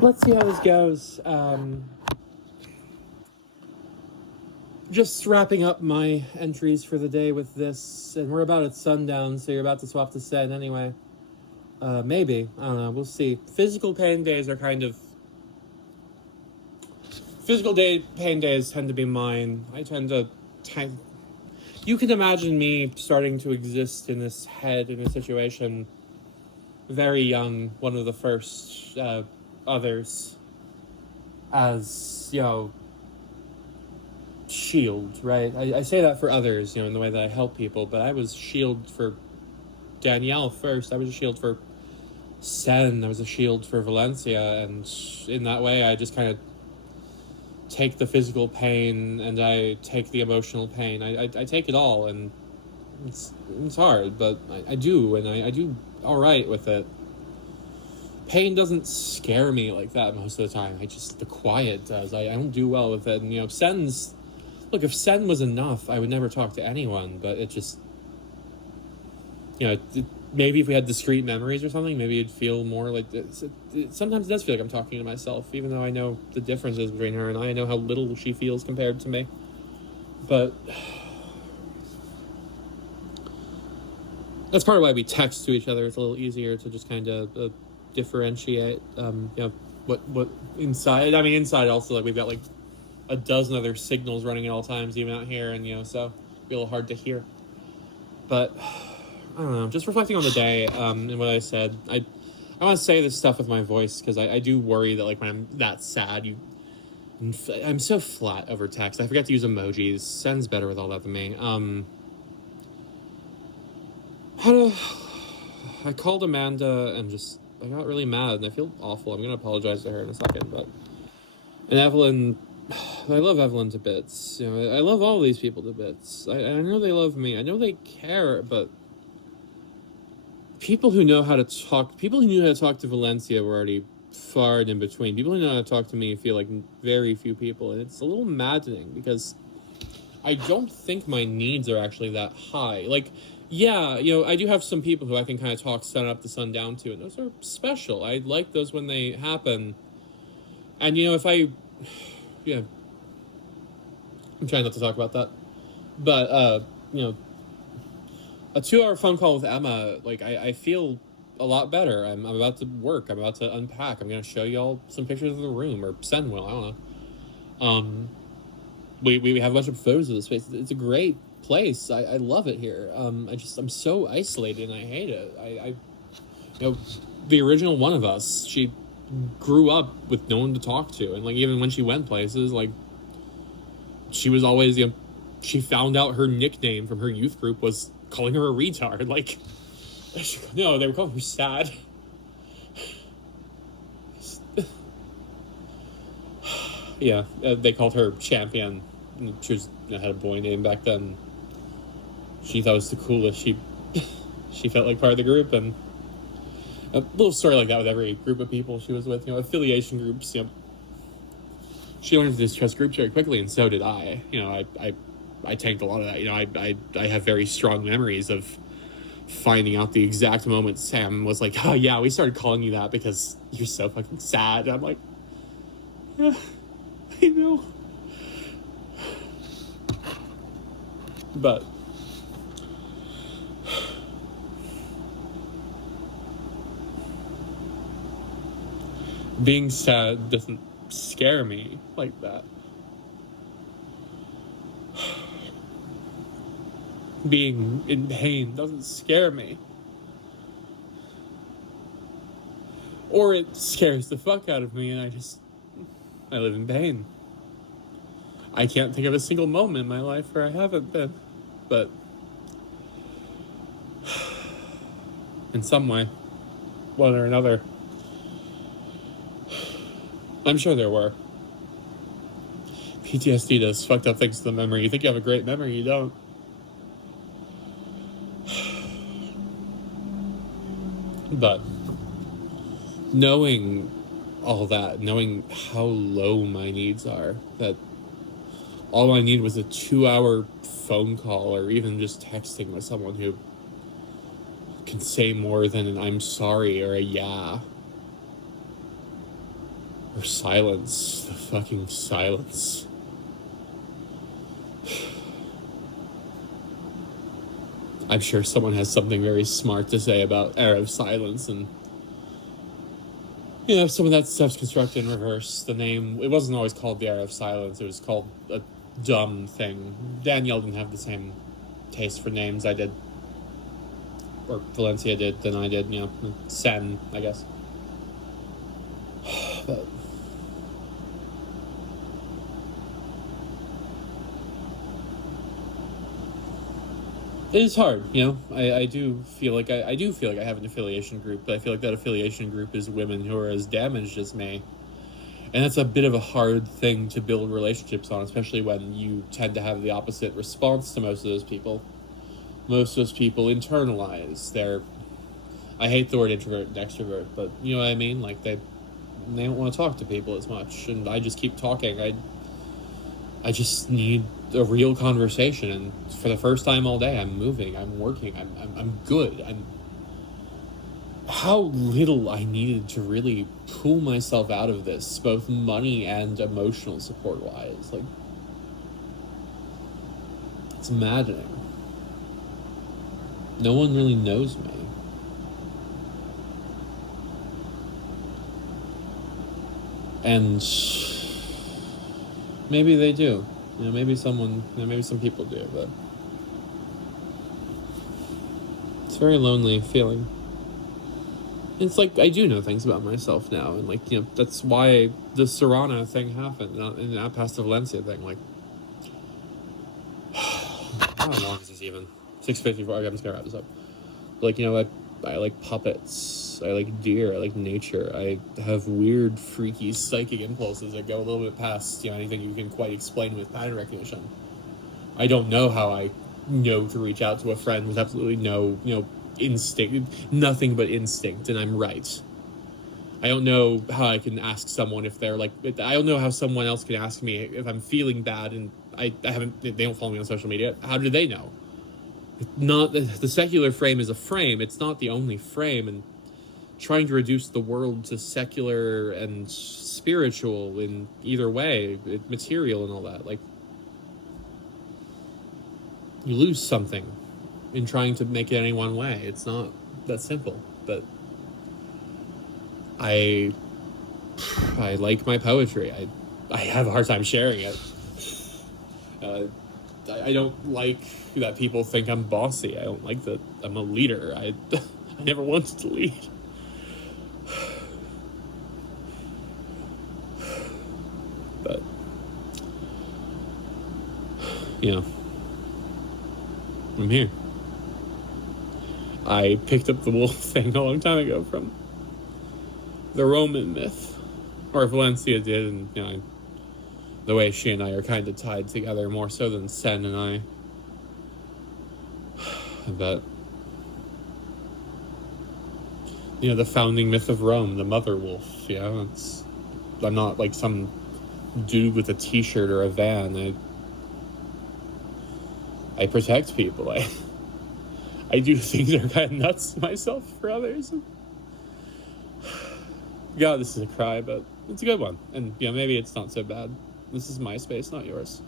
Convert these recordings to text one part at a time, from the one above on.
let's see how this goes. Just wrapping up my entries for the day with this, and we're about at sundown, so you're about to swap to Sen anyway. Maybe. I don't know. We'll see. Physical pain days are kind of... pain days tend to be mine. I tend to... You can imagine me starting to exist in this head, in a situation, very young, one of the first others, as, shield, right? I say that for others, in the way that I help people, but I was shield for Danielle first. I was a shield for Sen. I was a shield for Valencia, and in that way I just kind of take the physical pain and I take the emotional pain. I take it all, and it's hard, but I do, and I do all right with it. Pain doesn't scare me like that most of the time. The quiet does. I don't do well with it, and Sen's... Look, if Sen was enough, I would never talk to anyone, but it just... maybe if we had discrete memories or something, maybe it'd feel more like this. Sometimes it does feel like I'm talking to myself, even though I know the differences between her and I know how little she feels compared to me. But that's part of why we text to each other. It's a little easier to just kind of differentiate, what inside. I mean, inside also, like, we've got like a dozen other signals running at all times, even out here, and so it'd be a little hard to hear. But I don't know, just reflecting on the day, and what I said. I want to say this stuff with my voice, because I do worry that, like, when I'm that sad, I'm so flat over text. I forget to use emojis. Sen's better with all that than me. I called Amanda and I got really mad, and I feel awful. I'm going to apologize to her in a second, and Evelyn... I love Evelyn to bits. I love all these people to bits. I know they love me. I know they care, but people who knew how to talk to Valencia were already far and in between. People who know how to talk to me feel like very few people, and it's a little maddening, because I don't think my needs are actually that high. Like, yeah, I do have some people who I can kind of talk sun up to sun down to, and those are special. I like those when they happen. And, if I... Yeah, I'm trying not to talk about that. But, a 2-hour phone call with Emma, like, I feel a lot better. I'm about to work. I'm about to unpack. I'm going to show y'all some pictures of the room, or Sen will, I don't know. We have a bunch of photos of this place. It's a great place. I love it here. I'm so isolated, and I hate it. The original one of us, she grew up with no one to talk to, and, like, even when she went places, like, she was always, she found out her nickname from her youth group was calling her a retard. Like, no, they were calling her sad. Yeah, they called her champion. She had a boy name back then. She thought it was the coolest. She felt like part of the group, and a little story like that with every group of people she was with. Affiliation groups. She learned to distrust groups very quickly, and so did I. I tanked a lot of that. I have very strong memories of finding out the exact moment Sam was like, "Oh yeah, we started calling you that because you're so fucking sad." And I'm like, yeah, I know. But being sad doesn't scare me like that. Being in pain doesn't scare me. Or it scares the fuck out of me, and I live in pain. I can't think of a single moment in my life where I haven't been. But in some way, one or another, I'm sure there were. PTSD does fucked up things to the memory. You think you have a great memory, you don't. But knowing all that, knowing how low my needs are, that all I need was a 2-hour phone call, or even just texting with someone who can say more than an "I'm sorry" or a "yeah." Or silence. The fucking silence. I'm sure someone has something very smart to say about era of silence, and some of that stuff's constructed in reverse. The name, it wasn't always called the era of silence, it was called a dumb thing. Danielle didn't have the same taste for names I did, or Valencia did, than I did, Sen, I guess. But it is hard, I do feel like I have an affiliation group, but I feel like that affiliation group is women who are as damaged as me. And that's a bit of a hard thing to build relationships on, especially when you tend to have the opposite response to most of those people. Most of those people internalize their... I hate the word introvert and extrovert, but you know what I mean? Like, they don't want to talk to people as much, and I just keep talking. I just need a real conversation, and for the first time all day, I'm moving, I'm working, I'm good. How little I needed to really pull myself out of this, both money and emotional support wise. Like, it's maddening. No one really knows me. And maybe they do. Maybe some people do, but it's a very lonely feeling. It's like, I do know things about myself now, and that's why the Serrana thing happened, and that past the Valencia thing. Like, how long is this even? 6:54. Okay, I'm just gonna wrap this up. Like, I like puppets. I like deer. I like nature. I have weird, freaky psychic impulses that go a little bit past anything you can quite explain with pattern recognition. I don't know how I know to reach out to a friend with absolutely no instinct, nothing but instinct, and I'm right. I don't know how I can ask someone if they're like... I don't know how someone else can ask me if I'm feeling bad, and I haven't... They don't follow me on social media. How do they know? Not the secular frame is a frame. It's not the only frame, and trying to reduce the world to secular and spiritual in either way, material and all that, like, you lose something in trying to make it any one way. It's not that simple. But I like my poetry. I have a hard time sharing it. I don't like that people think I'm bossy. I don't like that I'm a leader. I never wanted to lead. But I'm here. I picked up the wolf thing a long time ago from the Roman myth, or Valencia did, and the way she and I are kind of tied together more so than Sen and I. But the founding myth of Rome, the mother wolf. I'm not like some dude with a t-shirt or a van. I protect people. I do things that are kind of nuts to myself for others. God, this is a cry, but it's a good one. And maybe it's not so bad. This is my space, not yours.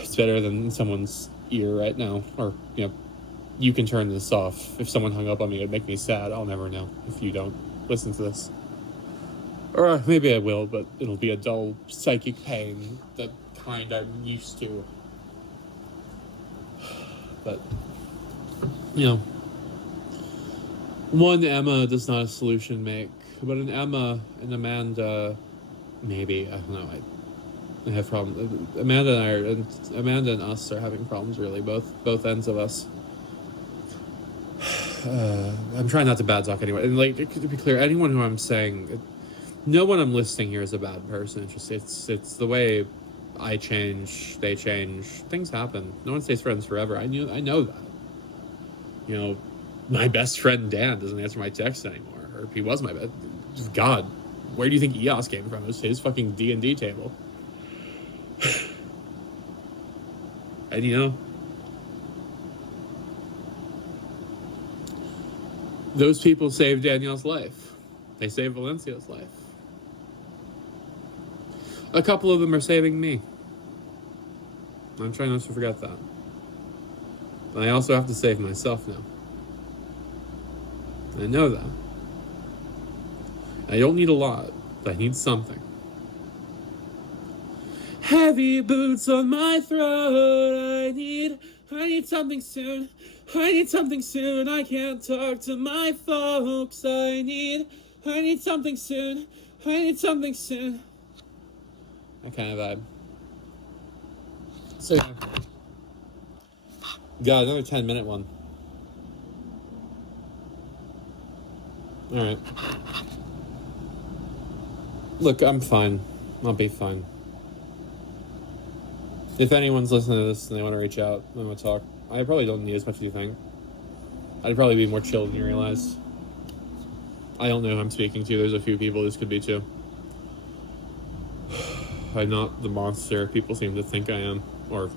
It's better than someone's ear right now. Or, you can turn this off. If someone hung up on me, it'd make me sad. I'll never know if you don't listen to this. Or maybe I will, but it'll be a dull psychic pain, the kind I'm used to. But, one Emma does not a solution make, but an Emma and Amanda, maybe. I don't know. I have problems. Amanda and us are having problems, really. Both ends of us. I'm trying not to bad talk anyone. And to be clear, anyone who I'm saying, no one I'm listing here is a bad person. It's just it's the way I change, they change. Things happen. No one stays friends forever. I know that. My best friend Dan doesn't answer my texts anymore, or he was my best. God, where do you think EOS came from? It was his fucking D&D table. And those people saved Danielle's life. They saved Valencia's life. A couple of them are saving me. I'm trying not to forget that. But I also have to save myself now. I know that. I don't need a lot, but I need something. Heavy boots on my throat. I need something soon. I need something soon. I can't talk to my folks. I need something soon. I need something soon. That kind of vibe. So yeah. Got another 10-minute one. Alright. Look, I'm fine. I'll be fine. If anyone's listening to this and they want to reach out and want to talk, I probably don't need as much as you think. I'd probably be more chill than you realize. I don't know who I'm speaking to. There's a few people this could be too. I'm not the monster people seem to think I am. Or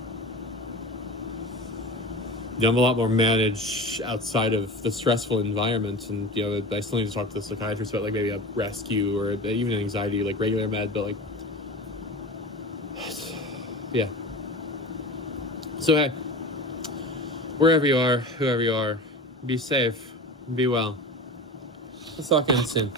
I'm a lot more managed outside of the stressful environment, and I still need to talk to the psychiatrist about like maybe a rescue or even anxiety, like regular med, but like yeah. So hey, wherever you are, whoever you are, be safe, be well. Let's talk again soon.